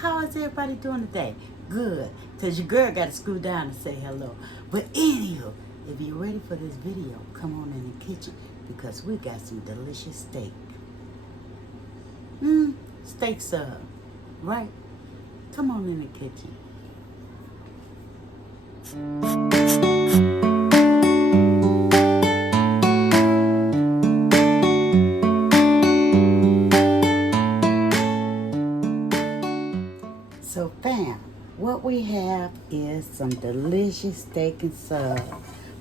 How is everybody doing today? Good, because your girl got to screw down and say hello. But anywho, if you're ready for this video, come on in the kitchen because we got some delicious steak. Steak sub, right? Come on in the kitchen. So fam, what we have is some delicious steak and sub.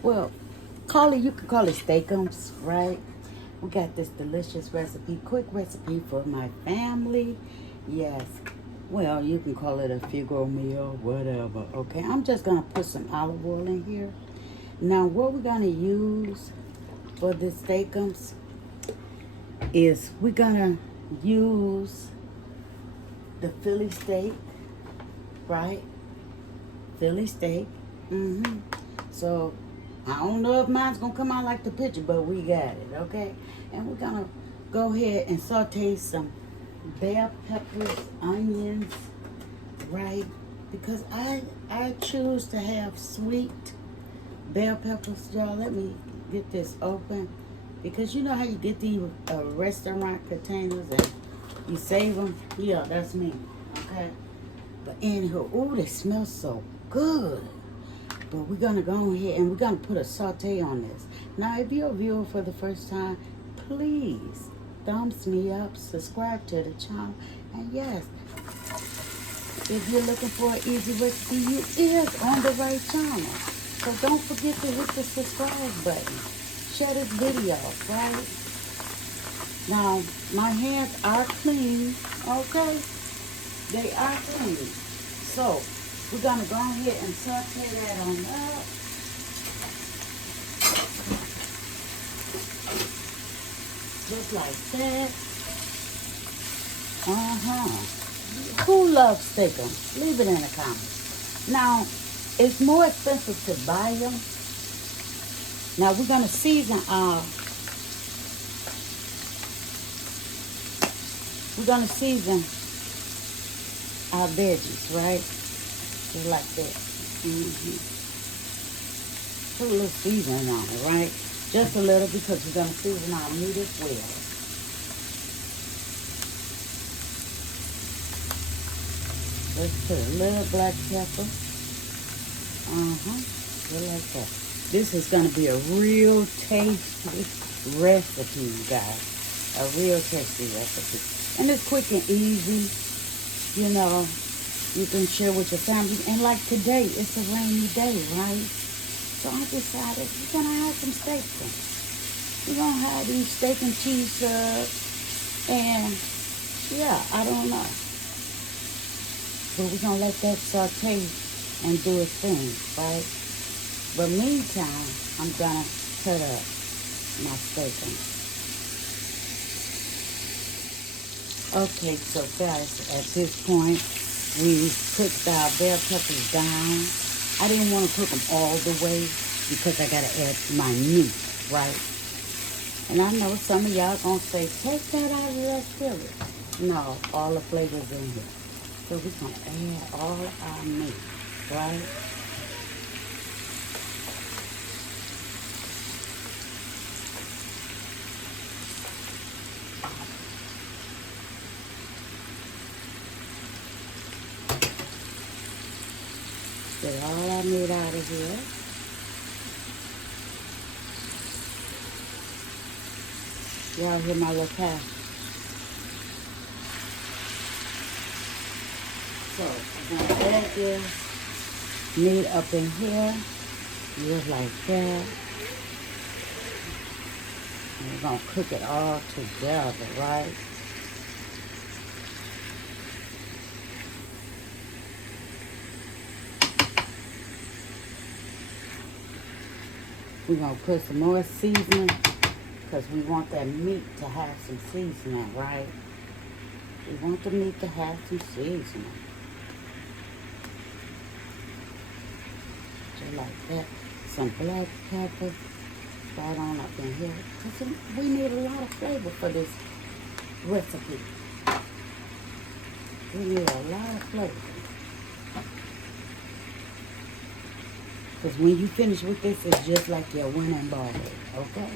Well, you can call it steakums, right? We got this delicious recipe, quick recipe for my family. Yes, well, you can call it a Figaro meal, whatever, okay? I'm just gonna put some olive oil in here. Now, what we're gonna use for the steakums is we're gonna use the Philly steak, right? Philly steak. So I don't know if mine's gonna come out like the picture, but we got it, okay? And we're gonna go ahead and saute some bell peppers, onions, right? Because I choose to have sweet bell peppers, y'all. Let me get this open. Because you know how you get these restaurant containers and you save them? Yeah, that's me, okay? But anywho, oh, they smell so good. But we're going to go ahead and we're going to put a saute on this. Now, if you're a viewer for the first time, please thumbs me up, subscribe to the channel. And yes, if you're looking for an easy recipe, you is on the right channel. So don't forget to hit the subscribe button. Share this video, right? Now, my hands are clean, okay? They are clean. So, we're going to go ahead and saute that on up. Just like that. Who loves steakums? Leave it in the comments. Now, it's more expensive to buy them. Now, we're going to season our veggies, right? Just like that. Put a little seasoning on it, right? Just a little because we're going to season our meat as well. Let's put a little black pepper. Just like that. This is going to be a real tasty recipe, you guys. A real tasty recipe. And it's quick and easy. You know, you can share with your family. And like today, it's a rainy day, right? So I decided we're going to have some steak. We're going to have these steak and cheese subs. And, yeah, I don't know. But we're going to let that saute and do its thing, right? But meantime, I'm going to cut up my steak. Okay, so guys, at this point, we cooked our bell peppers down. I didn't want to cook them all the way because I got to add my meat, right? And I know some of y'all going to say, take that out of that Philly. No, all the flavors in here. So we're going to add all our meat, right? Get all our meat out of here. Y'all hear my little cow? So, I'm going to add this meat up in here, just like that. And we're going to cook it all together, right? We're going to put some more seasoning because we want that meat to have some seasoning, right? We want the meat to have some seasoning. Just like that. Some black pepper right on up in here. Because we need a lot of flavor for this recipe. We need a lot of flavor. Because when you finish with this, it's just like your winning ball. Okay?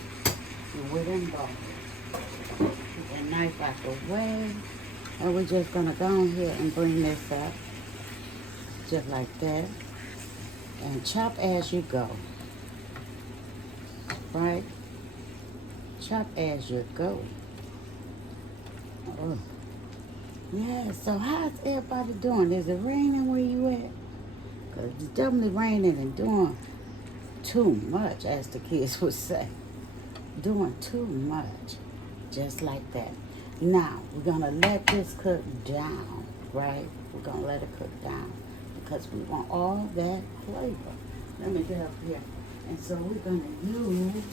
Your winning ball. Get that knife out the way. And we're just going to go on here and bring this up. Just like that. And chop as you go. Right? Chop as you go. Oh. Yeah, so how's everybody doing? Is it raining where you at? Because it's definitely raining and doing too much, as the kids would say. Doing too much. Just like that. Now, we're going to let this cook down, right? We're going to let it cook down because we want all that flavor. Let me get up here. And so we're going to use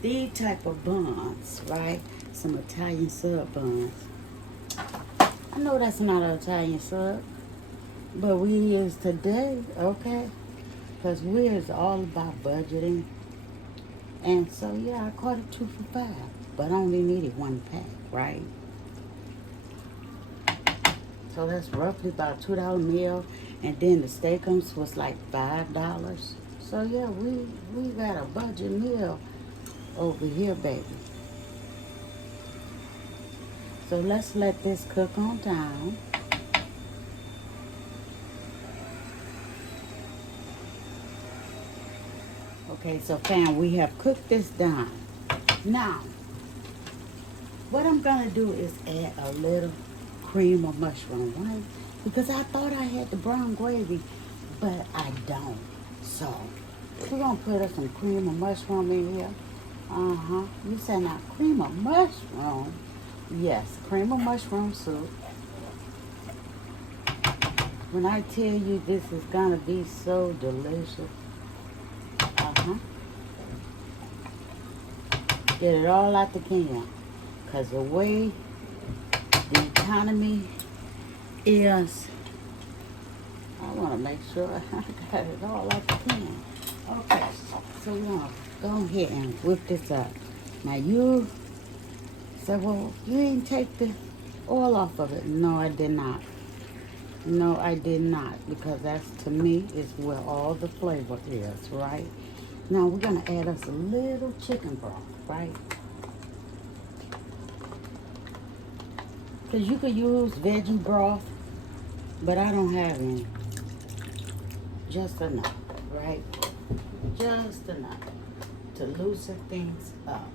these type of buns, right? Some Italian sub buns. I know that's not an Italian sub, but we is today, okay? Because we is all about budgeting. And so, yeah, I caught it 2 for $5, but I only needed 1 pack, right? So that's roughly about $2 meal. And then the steakums was like $5. So, yeah, we got a budget meal over here, baby. So let's let this cook on down. Okay, so fam, we have cooked this down. Now, what I'm gonna do is add a little cream of mushroom, right? Because I thought I had the brown gravy, but I don't. So we're gonna put some cream of mushroom in here. You say now cream of mushroom? Yes, cream of mushroom soup. When I tell you this is gonna be so delicious. Get it all out the can. Because the way the economy is, I want to make sure I got it all out the can. Okay, so we're going to go ahead and whip this up. Now you say, well, you didn't take the oil off of it. No, I did not. No, I did not. Because that's, to me, is where all the flavor is, right? Now we're going to add us a little chicken broth, right? Because you could use veggie broth, but I don't have any. Just enough, right? Just enough to loosen things up.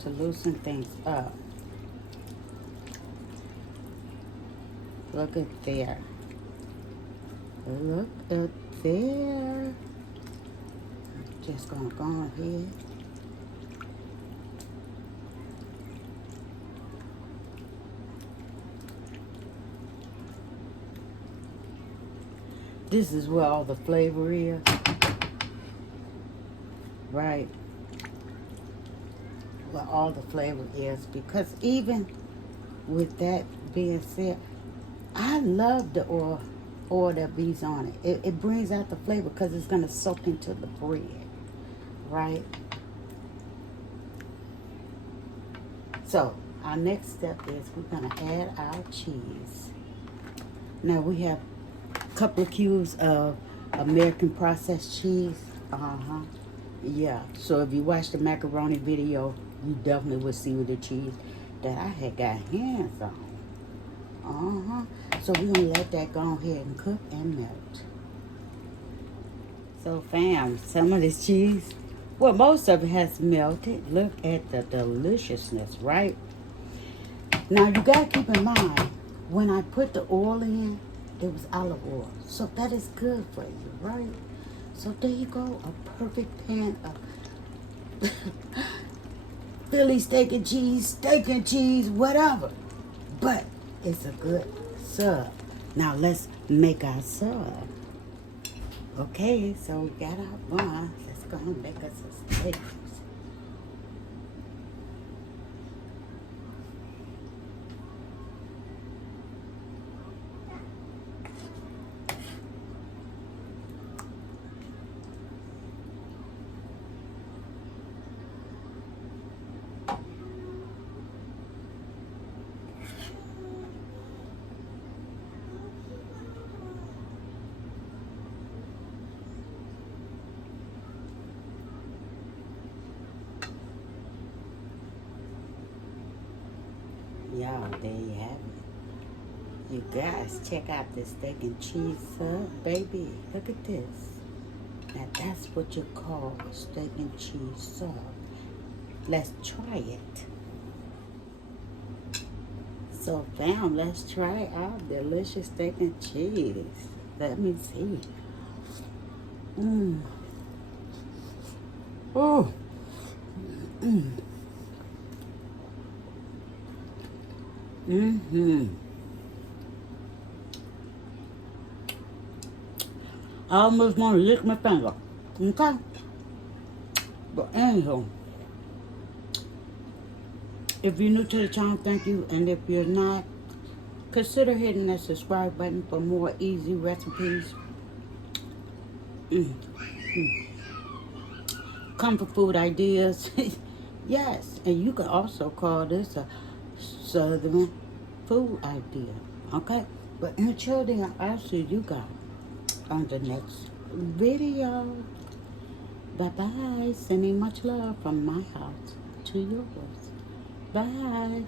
To loosen things up. Look at there. Look at there. Just gonna go ahead. This is where all the flavor is. Right. Where all the flavor is. Because even with that being said, I love the oil that bees on it. It brings out the flavor because it's going to soak into the bread. Right? So, our next step is we're going to add our cheese. Now, we have a couple of cubes of American processed cheese. Yeah. So, if you watch the macaroni video, you definitely will see with the cheese that I had got hands on. So, we're going to let that go ahead and cook and melt. So, fam, some of this cheese, well, most of it has melted. Look at the deliciousness, right? Now, you got to keep in mind, when I put the oil in, it was olive oil. So, that is good for you, right? So, there you go. A perfect pan of Philly steak and cheese, whatever. But it's a good sub. Now, let's make our sub. Okay, so we got our bun. Let's go and make us a steak. Y'all, there you have it. You guys, check out this steak and cheese sub, baby. Look at this. Now that's what you call a steak and cheese sub. Let's try it. So, fam, let's try our delicious steak and cheese. Let me see. Mmm. Oh. Mmm. Mm-hmm. I almost want to lick my finger. Okay? But anyhow, if you're new to the channel, thank you. And if you're not, consider hitting that subscribe button for more easy recipes. Mm. Mm. Comfort food ideas. Yes, and you can also call this a southern food idea. Okay? But until then, I'll see you guys on the next video. Bye-bye. Sending much love from my house to yours. Bye.